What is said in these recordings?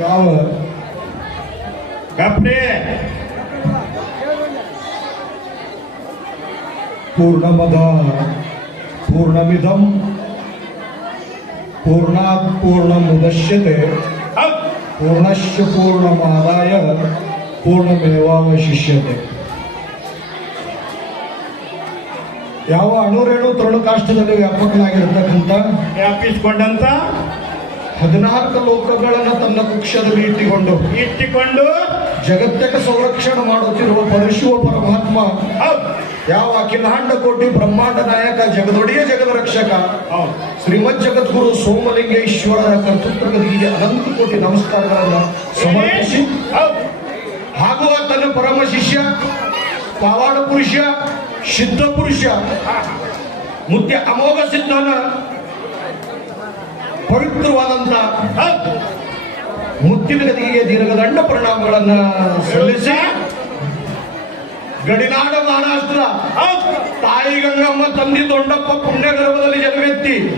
ಯಾವ ಗಪ್ರಿ ಪೂರ್ಣಮದ ಪೂರ್ಣಮಿದಂ ಪೂರ್ಣಾತ್ ಪೂರ್ಣಮುದಶ್ಯತೆ ಪೂರ್ಣಶ್ಚ ಪೂರ್ಣಮಾದಾಯ ಪೂರ್ಣಮೇವಾವಶಿಷ್ಯತೆ. ಯಾವ ಅಣುರೇಣು ತೃಣಕಾಷ್ಟದಲ್ಲಿ ವ್ಯಾಪಕನಾಗಿರತಕ್ಕಂಥ ವ್ಯಾಪಿಸಿಕೊಂಡಂತ 14 ಲೋಕಗಳನ್ನು ತನ್ನ ಕುಕ್ಷದಲ್ಲಿ ಇಟ್ಟಿಕೊಂಡು ಜಗತ್ತಕ್ಕೆ ಸಂರಕ್ಷಣೆ ಮಾಡುತ್ತಿರುವ ಪರಶಿವ ಪರಮಾತ್ಮ ಯಾವ ಅಖಿಲಾಂಡ ಕೋಟಿ ಬ್ರಹ್ಮಾಂಡ ನಾಯಕ ಜಗದೊಡೆಯ ಜಗದ ರಕ್ಷಕ ಶ್ರೀಮದ್ ಜಗದ್ಗುರು ಸೋಮಲಿಂಗೇಶ್ವರರ ಕರ್ತೃತ್ವಗಳಿಗೆ ಅನಂತ ಕೋಟಿ ನಮಸ್ಕಾರಗಳನ್ನು ಸಮರ್ಪಿಸಿ ಹಾಗೂ ತನ್ನ ಪರಮ ಶಿಷ್ಯ ಪಾವಾಡ ಪುರುಷ ಸಿದ್ಧ ಪುರುಷ ಮುತ್ಯ ಅಮೋಘ ಸಿದ್ಧನ ಪವಿತ್ರವಾದಂತ ಮುತ್ತಿನ ಗದಿಗೆ ದೀರ್ಘದಂಡ ಪರಿಣಾಮಗಳನ್ನ ಸಲ್ಲಿಸಿ ಗಡಿನಾಡ ಮಹಾರಾಷ್ಟ್ರ ತಾಯಿ ಗಂಗಮ್ಮ ತಂದಿ ದೊಡ್ಡಪ್ಪ ಪುಣ್ಯ ಗರ್ಭದಲ್ಲಿ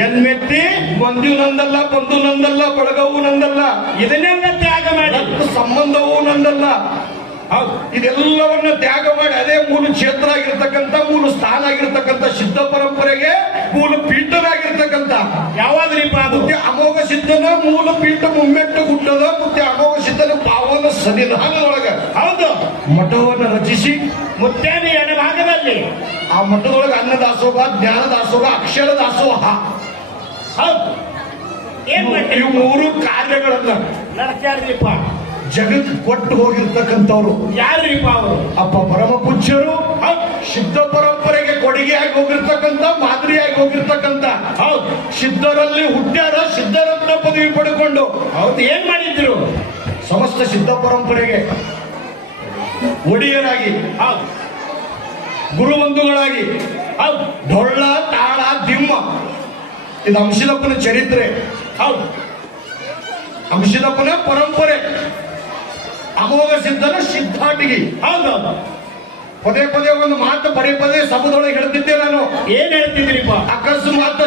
ಜನ್ಮೆತ್ತಿ ಬಂಧು ನಂದಲ್ಲ ಬಂಧು ನಂದಲ್ಲ ಬಳಗವು ನಂದಲ್ಲ ಇದನ್ನೆಲ್ಲ ತ್ಯಾಗ ಮಾಡಿ ಸಂಬಂಧವೂ ನಂದಲ್ಲ ಇದೆಲ್ಲವನ್ನ ತ್ಯಾಗ ಮಾಡಿ ಅದೇ ಮೂಲ ಕ್ಷೇತ್ರ ಆಗಿರ್ತಕ್ಕಂಥ ಮೂಲ ಸ್ಥಾನ ಆಗಿರ್ತಕ್ಕಂಥ ಸಿದ್ಧ ಪರಂಪರೆಗೆ ಮೂಲ ಪೀಠನಾಗಿರ್ತಕ್ಕಂಥ ಯಾವಾದ್ರಿಪ್ಪ ಮುತ್ಯ ಅಮೋಘ ಸಿದ್ಧನ ಮೂಲ ಪೀಠ ಮುಮ್ಮೆಟ್ಟು ಗುಡ್ಡದ ಮುತ್ಯ ಅಮೋಘ ಸಿದ್ಧನ ಪಾವನ ಸನ್ನಿಧಾನದೊಳಗ ಹೌದು ಮಠವನ್ನು ರಚಿಸಿ ಮುತ್ಯಾನ ಎಡಭಾಗದಲ್ಲಿ ಆ ಮಠದೊಳಗೆ ಅನ್ನ ದಾಸೋಹ ಜ್ಞಾನ ದಾಸೋಹ ಅಕ್ಷರ ದಾಸೋಹ ಹೌದು ಇವು 3 ಕಾರ್ಯಗಳನ್ನ ನಡೆಸ್ಯಾರ್ರಿಪ್ಪ. ಜಗತ್ ಕೊಟ್ಟು ಹೋಗಿರ್ತಕ್ಕಂಥವ್ರು ಯಾರ್ರಿಪ್ಪ ಅವರು? ಅಪ್ಪ ಪರಮ ಪೂಜ್ಯರು ಸಿದ್ಧ ಪರಂಪರೆಗೆ ಕೊಡುಗೆಯಾಗಿ ಹೋಗಿರ್ತಕ್ಕಂಥ ಮಾದರಿಯಾಗಿ ಹೋಗಿರ್ತಕ್ಕಂಥ ಹೌದು ಸಿದ್ಧರಲ್ಲಿ ಹುಟ್ಟ್ಯಾರ ಸಿದ್ಧರತ್ನ ಪದವಿ ಪಡ್ಕೊಂಡು ಹೌದು ಏನ್ ಮಾಡಿದ್ರು ಸಮಸ್ತ ಸಿದ್ಧ ಪರಂಪರೆಗೆ ಒಡೆಯರಾಗಿ ಹೌದು ಗುರುಬಂಧುಗಳಾಗಿ ಹೌದು ಡೊಳ್ಳ ತಾಳ ದಿಮ್ಮ ಇದು ಅಂಶದಪ್ಪನ ಚರಿತ್ರೆ ಹೌದು ಅಂಶದಪ್ಪನ ಪರಂಪರೆ ಅಮೋಘ ಸಿದ್ಧನ ಸಿದ್ಧಾಟಿಗೆ ಹೌದೌದು ಪದೇ ಪದೇ ಒಂದು ಮಾತು ಪದೇ ಪದೇ ಸಭದೊಳಗೆ ಹೇಳ್ತಿದ್ದೆ ನಾನು. ಏನ್ ಹೇಳ್ತಿದ್ರಿಪ್ಪ? ಅಕಸ್ಮಾತ್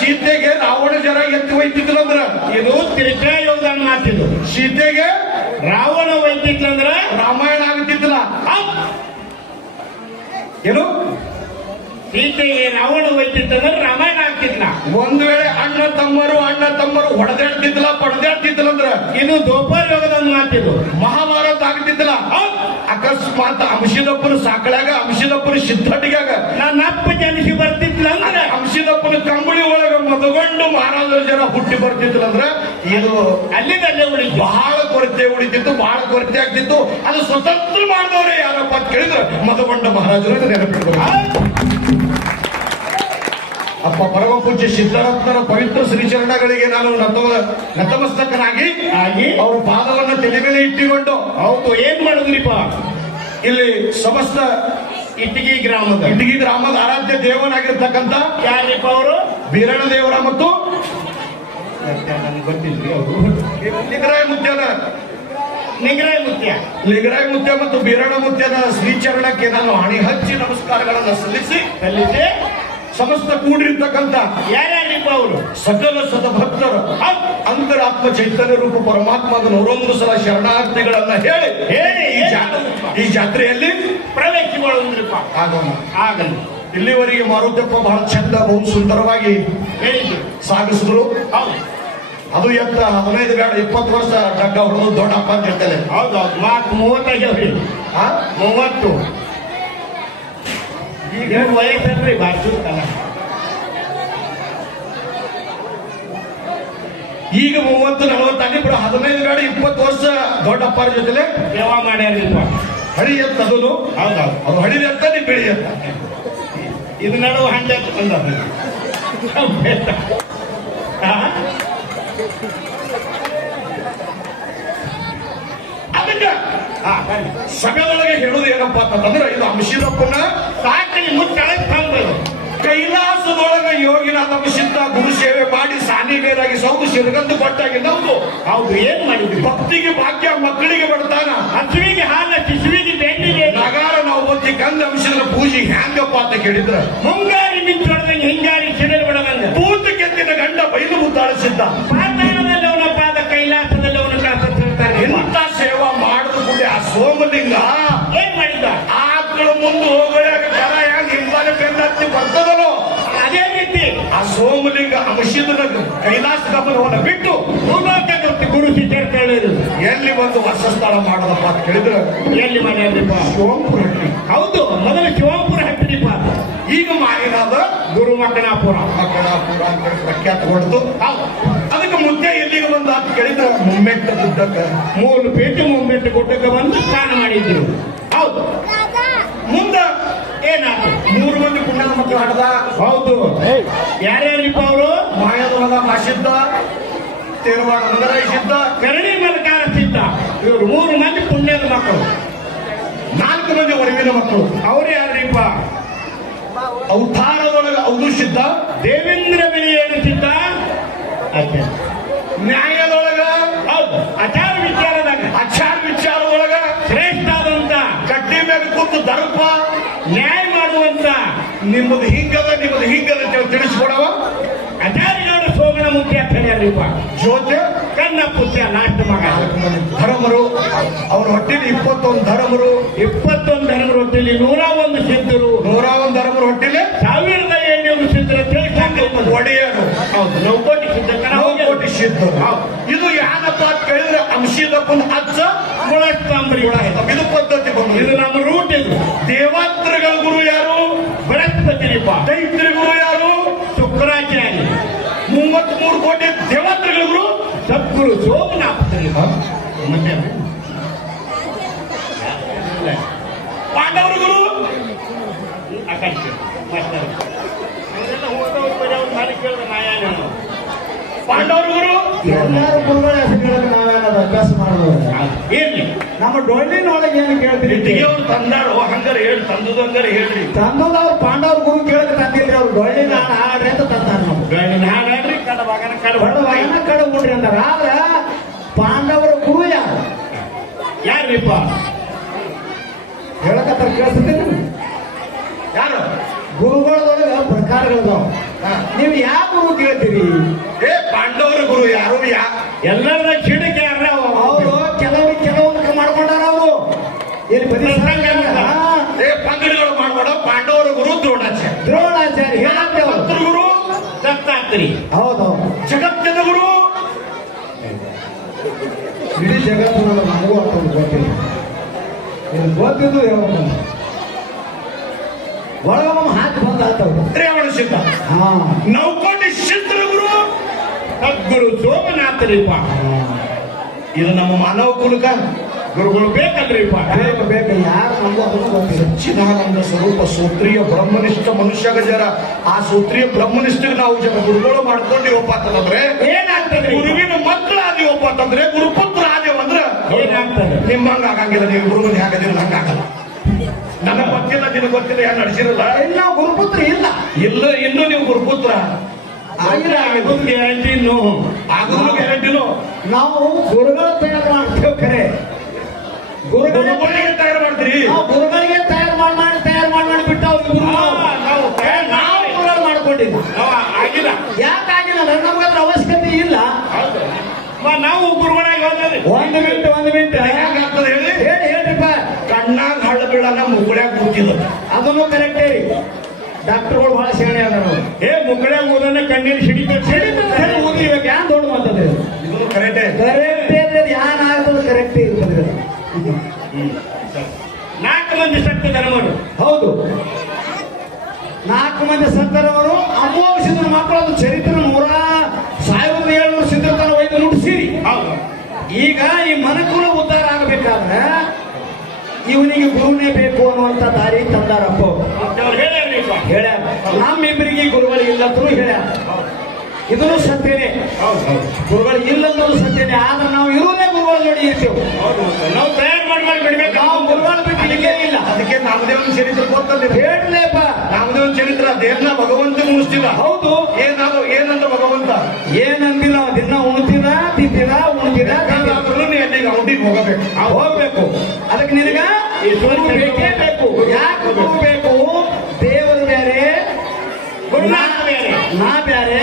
ಸೀತೆಗೆ ರಾವಣ ಜರ ಎತ್ತಿ ಒಯ್ತಿದ್ರಂದ್ರ ಇದು ತ್ರೇತಾಯುಗದ ಮಾತಿದ್ದು. ಸೀತೆಗೆ ರಾವಣ ಒಯ್ತಿದ್ರಂದ್ರ ರಾಮಾಯಣ ಆಗ್ತಿದ್ದಿಲ್ಲ. ಏನು ಸೀತೆಗೆ ರಾವಣ ಒಯ್ತಿತ್ತಂದ್ರೆ ರಾಮಾಯಣ ಆಗ್ತಿದ್ಲ. ಒಂದ್ ವೇಳೆ ಅಣ್ಣ ತಮ್ಮರು ಹೊಡೆದಾಡ್ತಿದ್ಲ ಪಡೆದಾಡ್ತಿದ್ಲಂದ್ರ ಇನ್ನು ದ್ವಾಪರ ಯೋಗದ ಮಾತಿದ್ದು ಮಹಾಭಾರತ ಆಗ್ತಿದ್ದಿಲ್ಲ. ಅಕಸ್ಮಾತ್ ಅಂಶದಪ್ಪನ ಸಾಕಳಾಗ ಅಂಶದಪ್ಪನ ಸಿದ್ಧಟಿಗಾಗ ನನ್ನ ಅಪ್ಪ ಜನಿಸಿ ಬರ್ತಿದ್ಲ ಅಂದ್ರೆ ಅಂಶದಪ್ಪನ ಕಂಬಳಿ ಒಳಗ ಮದಗೊಂಡು ಮಹಾರಾಜರ ಜನ ಹುಟ್ಟಿ ಬರ್ತಿದ್ಲಂದ್ರ ಇದು ಅಲ್ಲಿದಲ್ಲೇ ಬಹಳ ಕೊರತೆ ಉಳಿತಿತ್ತು, ಬಹಳ ಕೊರತೆ ಆಗ್ತಿತ್ತು. ಅದು ಸ್ವತಂತ್ರ ಮಾಡಿದವ್ರೆ ಯಾರಪ್ಪ ಅಂತ ಕೇಳಿದ್ರೆ ಮದಗೊಂಡ ಮಹಾರಾಜರು ನೆನಪಿಡ್ತಾರೆ. ಅಪ್ಪ ಪರಮ ಪೂಜ್ಯ ಸಿದ್ಧರತ್ನರ ಪವಿತ್ರ ಶ್ರೀಚರಣಗಳಿಗೆ ನಾನು ನತಮಸ್ತಕನಾಗಿ ಅವರ ಪಾದವನ್ನು ತಲೆ ಮೇಲೆ ಇಟ್ಟುಕೊಂಡು ಹೌದು ಏನ್ ಮಾಡುದ್ರಿಪ್ಪ ಇಲ್ಲಿ ಸಮಸ್ತ ಇಟಗಿ ಗ್ರಾಮದ ಆರಾಧ್ಯ ದೇವನಾಗಿರ್ತಕ್ಕಂಥ ಯಾರಿಪ್ಪ ಅವರು ಬೀರಣ ದೇವರ ಮತ್ತು ಗೊತ್ತಿದ್ರಿ ಅವರು ಲಿಂಗರಾಯ ಮುತ್ಯ ಮತ್ತು ಬೀರಣ ಮುತ್ಯನ ಶ್ರೀಚರಣಕ್ಕೆ ನಾನು ಹಣಿ ಹಚ್ಚಿ ನಮಸ್ಕಾರಗಳನ್ನು ಸಲ್ಲಿಸಿ ಸಮಸ್ತ ಕೂಡಿರ್ತಕ್ಕಂಥ ಯಾರ್ಯಾರಿಪ್ಪ ಅವರು ಸಕಲ ಸದಭಕ್ತರು ಅಂತರಾತ್ಮ ಚೈತನ್ಯ ರೂಪ ಪರಮಾತ್ಮದ 101 ಸಲ ಶರಣಾರ್ಥಿಗಳನ್ನ ಹೇಳಿ ಈ ಜಾತ್ರೆಯಲ್ಲಿ ಪ್ರವೇಶಿಸಿಕೊಳ್ಳುವುದ್ರಿಪ್ಪ ಆಗಲ್ಲ. ಇಲ್ಲಿವರೆಗೆ ಮಾರುತಪ್ಪ ಬಹಳ ಚಂದ ಬಹು ಸುಂದರವಾಗಿ ಹೇಳಿದ್ರು ಸಾಗಿಸಿದ್ರು. ಅದು ಎತ್ತ 15 ಬೇಡ 20 ವರ್ಷ ಡಗ್ಗ ಹೊಡೆದು ದೊಡ್ಡಪ್ಪ ಅಂತ ಹೇಳ್ತೇನೆ. ಹೌದೌದು 35 30 ಈಗ ವಯಸ್ಸನ್ರಿ ಬಾರ್ಸುತ್ತಲ್ಲ. ಈಗ 30-40 ಅಲ್ಲಿ ಬಿಡು 15 ಬೇಡ 20 ವರ್ಷ ದೊಡ್ಡಪ್ಪರ ಜೊತೆಲೆ ಸೇವಾ ಮಾಡ್ಯಾರಿಲ್ಪ. ಹಳಿ ಎತ್ತ ಅದು ಹೌದೌದು ಅದು ಹಳಿ ಎತ್ತ ನೀವು ಬೆಳಿ ಎತ್ತ ಇದು ನಡುವ ಹಂಡೆ ಬಂದ ಸಭೆಯೊಳಗೆ ಹೇಳುದು ಏನಪ್ಪ ಅಂತಂದ್ರೆ ಇದು ಅಂಶದಪ್ಪನ ಸಾಕಣೆ ಮುಚ್ಚಳೆ ತಂದದು. ಕೈಲಾಸದೊಳಗೆ ಯೋಗಿನಾಥ ಸಿದ್ಧ ಗುರು ಸೇವೆ ಮಾಡಿ ಸಾನಿಬೇರಾಗಿ ಸೌದು ಸಿರಗಂದು ಕೊಟ್ಟಾಗಿ ನಮ್ದು ಹೌದು ಏನ್ ಮಾಡಿದ್ವಿ ಭಕ್ತಿಗೆ ಭಾಗ್ಯ ಮಕ್ಕಳಿಗೆ ಬಡ್ತಾನ ಹಸುವಿಗೆ ಹಾಲ ಶಿಶುವಿಗೆ ಬೆನ್ನಿಗೆ ನಗಾರ ನಾವು ಬಂದು ಗಂಧ ಅಂಶದ ಪೂಜೆ ಹ್ಯಾಂಗಪ್ಪ ಅಂತ ಕೇಳಿದ್ರ ಮುಂಗಾರಿ ಮಿಂಚೊಡದಂಗೆ ಹಿಂಗಾರಿ ಸಿಡಲ್ ಬಿಡದಂಗ ಪೂತ ಕೆತ್ತಿನ ಗಂಡ ಬೈದು ಮುದ್ದಾಳಿಸಿದ್ದ. ಪಾತಾಳದಲ್ಲಿ ಅವನ ಪಾದ ಕೈಲಾಸದಲ್ಲಿ ಅವನ ಆ ಸೋಮಲಿಂಗ ಅಂಶದ ಕೈಲಾಸ ಗಮನವನ್ನು ಬಿಟ್ಟು ಗುರು ಶಿಷ್ಯರು ಕೇಳಿದ್ರು ಎಲ್ಲಿ ಒಂದು ವಾಸಸ್ಥಳ ಮಾಡೋದಪ್ಪ ಅಂತ ಕೇಳಿದ್ರೆ ಎಲ್ಲಿ ಮಾಡ್ಯಾರ್ರಿಪ್ಪ? ಶಿವಂಪುರ ಹಟ್ಟಿ. ಹೌದು, ಮೊದಲು ಶಿವಂಪುರ ಹಟ್ಟಿರಿಪ್ಪ. ಈಗ ಮಾಯನಾದ ಗುರು ಮಕ್ಕಣಾಪುರ ಮಕ್ಕಳಾಪುರ ಅಂತ ಪ್ರಖ್ಯಾತ ಹೊಡೆದು ಅದಕ್ಕೆ ಮುದ್ದೆ ಎಲ್ಲಿಗೆ ಬಂದ ಅಂತ ಕೇಳಿದ್ರೆ ಮುಮ್ಮೆಟ್ಟ ಗುಡ್ಡಕ್ಕೆ 3 ಪೇಟೆ ಮುಂಬೆಟ್ಟು ಗುಡ್ಡಕ್ಕೆ ಬಂದು ಸ್ನಾನ ಮಾಡಿದ್ರು. ಹೌದು, ಮುಂದ ಏನಾದ್ರು 3 ಮಂದಿ ಪುಣ್ಯದ ಮಕ್ಕಳು ಹಡದ. ಹೌದು, ಯಾರ್ಯಾರಿಪ್ಪ ಅವರು? ಮಾಯದೊಳಗ ಮಾಸಿದ್ದ, ತೇರವಾಡ ಅಂಗರೈಸಿದ್ದ, ಕರಡಿ ಮಲಕಾರ ಸಿದ್ಧ. ಇವರು 3 ಮಂದಿ ಪುಣ್ಯದ ಮಕ್ಕಳು. 4 ಮಂದಿ ಒಡವಿನ ಮಕ್ಕಳು. ಅವ್ರು ಯಾರ್ರಿಪ್ಪ? ಅವತಾರದೊಳಗ ಅವಧೂ ಸಿದ್ಧ, ದೇವೇಂದ್ರ ಬೆಲೆಯನ್ನು ಸಿದ್ಧ, ನ್ಯಾಯದೊಳಗ ಹೌದು, ಆಚಾರ ವಿಚಾರದಾಗ ಆಚಾರ ವಿಚಾರದೊಳಗ ಶ್ರೇಷ್ಠ ಆದಂತ, ಕಡ್ಡಿ ಮೇಲೆ ಕೂತು ದರ್ಪ ನ್ಯಾಯ ಮಾಡುವಂತ ನಿಮ್ಮದು ಹಿಂಗದ ತಿಳಿಸ್ಕೊಡವ ಆಚಾರ್ಯಗೌಡ ಸೋಮನ ಮುಖ್ಯ ಅಂತ ಹೇಳ್ಯಾರಿಪ್ಪ. ಜೋತೆ ಕನ್ನ ಪುತ್ರ ಲಾಸ್ಟ್ ಮಗ. ಧರ್ಮರು ಅವ್ರ ಹೊಟ್ಟೆಲಿ 21 ಧರ್ಮರು, 21 ಧರ್ಮರ ಹೊಟ್ಟೆಲಿ 101 ಸಿದ್ಧರು, 101 ಧರ್ಮರ ಹೊಟ್ಟೆಲಿ 1700 ಸಿದ್ಧರ ಒಡೆಯರು. ಹೌದು, 9 ಕೋಟಿ ಸಿದ್ಧರ 9 ಕೋಟಿ ಸಿದ್ಧರು. ಇದು ಏನಪ್ಪ ಅಂತ ಕೇಳಿದ್ರೆ ಅಂಶದಪ್ಪನ ಅಜ್ಜ ಮುಳಸ್ತಂಬ್ರಿ. ಇದು ಪದ್ಧತಿ ಬಂದು ಇದು ನಮ್ಮ ರೂಟ್. ಇದು ದೇವಾತ್ರಗಳ ಗುರು ಯಾರು? ಬೃಹಸ್ಪತಿರಿಪ್ಪ. ದೈತ್ರ ಗುರು ಯಾರು? ಶುಕ್ರಾಚಾರ್ಯ. 33 ಕೋಟಿ ದೇವಾತ್ರಗಳ ಗುರು ಸದ್ಗುರು ಸೋಮನಾಥರಿಪ್ಪ. ಪಾಂಡವರ ಗುರು ಆಕಾಶ ಪಾಂಡವರ ಗುರು ಎಲ್ಲಾರು ಗುರುಗಳ ಹೆಸರುಗಳನ್ನು ನಾವೇನಾದ್ರು ಅಭ್ಯಾಸ ಮಾಡೋದು. ಏನ್ರಿ ನಮ್ಮ ಡೊಳ್ಳಿನೊಳಗೆ ಏನು ಕೇಳ್ತೀರಿ? ಇಟ್ಟಿಗೆ ಅವ್ರು ತಂದಾರು ಹಂಗಾರ ಹೇಳಿ ತಂದದು ಹಂಗಾರ ಹೇಳ್ರಿ. ತಂದವ್ರು ಪಾಂಡವ್ರ ಗುರು ಕೇಳಕ್ಕೆ ತಂದಿಲ್ರಿ. ಅವ್ರು ಡೊಳ್ಳಿನ ಹಾಡ್ರಿ ಅಂತ ತಂದಾರ. ನಾವು ಹಾಡ್ರಿ ಕಡಬಾಗನ ಬಡವನ ಕಡೆ ಉಂಡ್ರಿ ಅಂದಾರ. ಆದ್ರ ಪಾಂಡವರ ಗುರು ಯಾರು? ಯಾರ್ರಿಪ್ಪ? ಹೇಳಕತ್ತಾರ, ಕೇಳಿಸ್ತೀನಿ. ಯಾರು? ಗುರುಗಳದೊಳಗ ಪ್ರಕಾರಗಳದಾವ. ನೀವು ಯಾವ ಗುರು ಕೇಳ್ತೀರಿ? ಪಾಂಡವರ ಗುರು ಯಾರು? ಎಲ್ಲರ ಚಿಡಕೆ ಯಾರ? ಅವರು ಕೆಲವೊಂದಕ್ಕೆ ಮಾಡ್ಕೊಂಡಾರ. ಅವರು ಇಲ್ಲಿ ಬರೀ ಪಂಗಡಿಗಳು ಮಾಡ್ಬೇಡ. ಪಾಂಡವರ ಗುರು ದ್ರೋಣಾಚಾರ್ಯ. ದ್ರೋಣಾಚಾರ್ಯ ಹೇಳತ್ತೇವ. ಗುರು ದತ್ತಾತ್ರಿ. ಹೌದೌದು. ಜಗತ್ತಿನ ಗುರು ಇಡೀ ಜಗತ್ತು ನನಗೂ ಅರ್ಥವ್ರು ಗೊತ್ತಿಲ್ಲ. ಇದು ಗೊತ್ತಿದ್ದು ಒಳಗೊಮ್ಮ ಹಾಕಿ ಬಂದ ಆತವ್ರು. ರೇವಣ ಸಿದ್ಧ. ಹಾ, 9 ಕೋಟಿ ಸಿದ್ಧರ ಗುರು ಸದ್ಗುರು ಸೋಮನಾಥರಿಪ್ಪ. ಇದು ನಮ್ಮ ಮಾನವ ಕುಲಕ ಗುರುಗಳು ಬೇಕಲ್ರಿಪ್ಪ. ಬೇಕು ಯಾರು ನಮಗೂ ಅದನ್ನು ಗೊತ್ತಿಲ್ಲ. ಚಿದಾನಂದ ಸ್ವರೂಪ ಸೂತ್ರೀಯ ಬ್ರಹ್ಮನಿಷ್ಠ ಮನುಷ್ಯ ಗಜರ. ಆ ಸೂತ್ರೀಯ ಬ್ರಹ್ಮನಿಷ್ಠಗೆ ನಾವು ಜನ ಗುರುಗಳು ಮಾಡ್ಕೊಂಡಿವಪ್ಪ ಅಂತಂದ್ರೆ ಏನಾಗ್ತದೆ? ಗುರುವಿನ ಮಕ್ಕಳು ಆದಿವಪ್ಪ ಅಂತಂದ್ರೆ ಗುರುಪುತ್ರ ಆದೇವಂದ್ರ ಏನಾಗ್ತದೆ? ನಿಮ್ಮಂಗ ಆಗಂಗಿಲ್ಲ. ನೀವು ಗುರುವಿನ ಹಾಕದಿಲ್ಲ, ಹಂಗಾಗಲ್ಲ. ನನಗೆ ಗೊತ್ತಿಲ್ಲ, ನಿನಗೆ ಗೊತ್ತಿಲ್ಲ, ಏನು ನಡೆಸಿರಲ್ಲ. ನಾವು ಗುರುಪುತ್ರ ಇಲ್ಲ. ಇನ್ನೂ ನೀವು ಗುರುಪುತ್ರ ಆಗೋದು ಗ್ಯಾರಂಟಿ. ಆಗೋದು ಗ್ಯಾರಂಟಿನು. ನಾವು ಗುರುಗಳ ತಯಾರು ಮಾಡ್ತೇವೆ. ಖರೆ ಗುರುಗಳಿಗೆ ತಯಾರು ಮಾಡ್ತೀರಿ. ನಾವು ಗುರುಗಳಿಗೆ ತಯಾರು ಮಾಡಿ ಬಿಟ್ಟು ಅವ್ರಿಗೆ ಗುರು ನಾವು ಗುರುಗಳು ಮಾಡ್ಕೊಂಡಿದ್ವಿ. ಆಗಿಲ್ಲ. ಯಾಕಾಗಿಲ್ಲ? ನಮಗದ್ರ ಅವಶ್ಯಕತೆ ಇಲ್ಲ. ನಾವು ಗುರುಗಳಾಗಿ ಹೋದ್ರೆ ಒಂದು ಮಿನಿಟ್ ಹೆಂಗಾಗ್ತದೆ ಹೇಳಿ? ಹೇಳ್ರಿಪ್ಪ. ಕಣ್ಣಾಗ ಹಳ್ಳ ಬೀಳನ ಮುಗುಳ್ಯಾಗ ಕೂತಿಲ್ಲ. ಅದನ್ನು ಕರೆಕ್ಟೇ ರೀ. ಡಾಕ್ಟರ್ಗಳು ಬಹಳ ಶಾಣೆ ಅದಾರ. ಮುಕ್ಕಳ್ಯಾಗ ಓದನ್ನ ಕಣ್ಣೀರು ಸಿಡಿತ ಓದಿರ್ಬೇಕು. ಯಾನ್ ದೊಡ್ಡ ಮಾತದೆ. ಇದು ಕರೆಕ್ಟೇ. ಕರೆಕ್ಟೇ ಯಾನ್ ಆಗ್ತದೆ ಕರೆಕ್ಟೇ ಇರ್ತದೆ. 4 ಮಂದಿ ಸತ್ಯ ಧರ್ಮರು. ಹೌದು, 4 ಮಂದಿ ಸಂತರವರು ಅಮೋಘ ಸಿದ್ಧರ ಮಕ್ಕಳು. ಅದು ಚರಿತ್ರೆ 1700 ಸಿದ್ಧರ ತನ ಒಯ್ದು ನುಡಿಸಿರಿ. ಹೌದು. ಈಗ ಈ ಮನಕುಲ ಉದ್ಧಾರ ಆಗಬೇಕಾದ್ರೆ ಇವನಿಗೆ ಗುರುನೇ ಬೇಕು ಅನ್ನುವಂತ ದಾರಿ ತಂದಾರಪ್ಪ. ಹೇಳ್ಯಾರ ನಮ್ಮಿಬ್ಬರಿಗೆ ಗುರುಗಳು ಇಲ್ಲಂತರೂ ಹೇಳ್ಯಾರ. ಇದನ್ನು ಸತ್ಯನೇ. ಗುರುಗಳು ಇಲ್ಲಂದ್ರೂ ಸತ್ಯನೇ. ಆದ್ರೆ ನಾವು ಇರೋದೇ ಗುರುಗಳು ನೋಡಿ ಇರ್ತೇವೆ. ನಾವು ತಯಾರು ಮಾಡಿ ಬಿಡ್ಬೇಕು. ನಾವು ಗುರುಗಳು ಬಿಟ್ಟು ಇಲ್ಲಿಗೆ ಇಲ್ಲ. ಅದಕ್ಕೆ ನಾಮದೇವನ ಚರಿತ್ರೆ ಗೊತ್ತಲ್ಲ. ಹೇಳಲೇಪ. ನಾಮದೇವನ ಚರಿತ್ರ ದೇವ್ರನ್ನ ಭಗವಂತ ಮುಗಿಸ್ತಿಲ್ಲ. ಹೌದು. ಏನಂದ್ರ ಭಗವಂತ ಏನಂದಿಲ್ಲ. ದಿನ ಉಣ್ತಿದ ತಿಂತಿದ ಉಣ್ತಿದ ಎಲ್ಲಿಗೆ ಔಟಿಗೆ ಹೋಗ್ಬೇಕು. ಅದಕ್ಕೆ ನಿನಗ ಈ ಗುರು ಬೇಕೇ ಬೇಕು. ಯಾಕೆ ಗುರು ಬೇಕು? ದೇವರು ಬೇರೆ, ನಾ ಬೇರೆ,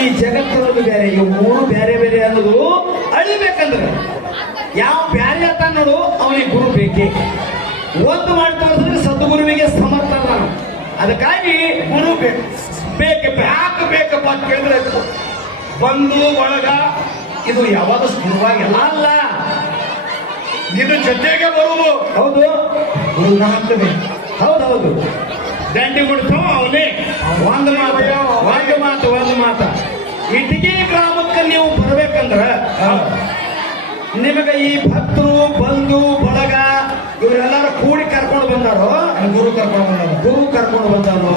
ಈ ಜಗತ್ತೊಳಗೆ ಬೇರೆ. ಇವು 3 ಬೇರೆ ಬೇರೆ ಅನ್ನೋದು ಅಳಿಬೇಕಂದ್ರೆ ಯಾವ ಬ್ಯಾರೆ ಅಂತ ನೋಡು ಅವನಿಗೆ ಗುರು ಬೇಕೇ. ಒಂದು ಮಾಡಿ ತೋರಿಸಿದ್ರೆ ಸದ್ಗುರುವಿಗೆ ಸಮರ್ಥ. ಅದಕ್ಕಾಗಿ ಗುರು ಬೇಕು. ಯಾಕೆ ಬೇಕಪ್ಪ ಅಂತ ಕೇಳಿದ್ರೆ ಬಂಧು ಬಳಗ ಇದು ಯಾವಾಗ ಸ್ಥಿರವಾಗಿ ಅಲ್ಲ. ಇದು ಜೊತೆಗೆ ಬರುವುದು ಹೌದು ಗುರುನಾಥನೇ. ಹೌದೌದು. ದಂಡಿ ಬಿಡ್ತಾವ ಅವನೇ. ಒಂದು ಮಾತು ಇಟಗಿ ಗ್ರಾಮಕ್ಕೆ ನೀವು ಬರ್ಬೇಕಂದ್ರ ನಿಮಗೆ ಈ ಭಕ್ತರು ಬಂಧು ಬಳಗ ಇವರೆಲ್ಲರೂ ಕೂಡಿ ಕರ್ಕೊಂಡು ಬಂದಾರೋ. ಗುರು ಕರ್ಕೊಂಡು ಬಂದ ಗುರು ಕರ್ಕೊಂಡು ಬಂದಾರೋ.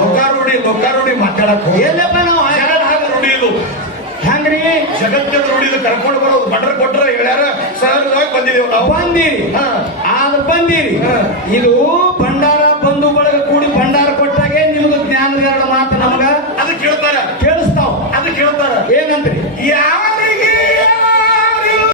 ಲೋಕಾರೂಢಿ ಮಾತಾಡಕ್ ಹೋಗಿ ಎಲ್ಲಪ್ಪ ನಾವು ರೂಢಿ ಇದು ಹೆಂಗ್ರಿ ಜಗತ್ತಿನ ರೂಢಿದು ಕರ್ಕೊಂಡು ಬರೋದು ಬಟ್ರ ಕೊಟ್ರ ಹೇಳ್ಯಾರ ಸಹಜವಾಗಿ ಬಂದಿದ್ದೇವೆ ನಾವು. ಬಂದಿರಿ ಹಾ. ಆದ್ರೆ ಬಂದಿರಿ. ಹಾ. ಇದು ಭಂಡಾರ ಬಂಧು ಬಳಗ ಕೂಡಿ ಭಂಡಾರ ಕೊಟ್ಟಾಗೆ ನಿಮ್ದು ಜ್ಞಾನದ ಎರಡು ಮಾತು ನಮಗ ಅದು ಕೇಳ್ತಾರ ಕೇಳಿಸ್ತಾವ. ಅದು ಕೇಳ್ತಾರ ಏನಂದ್ರಿ? ಯಾವ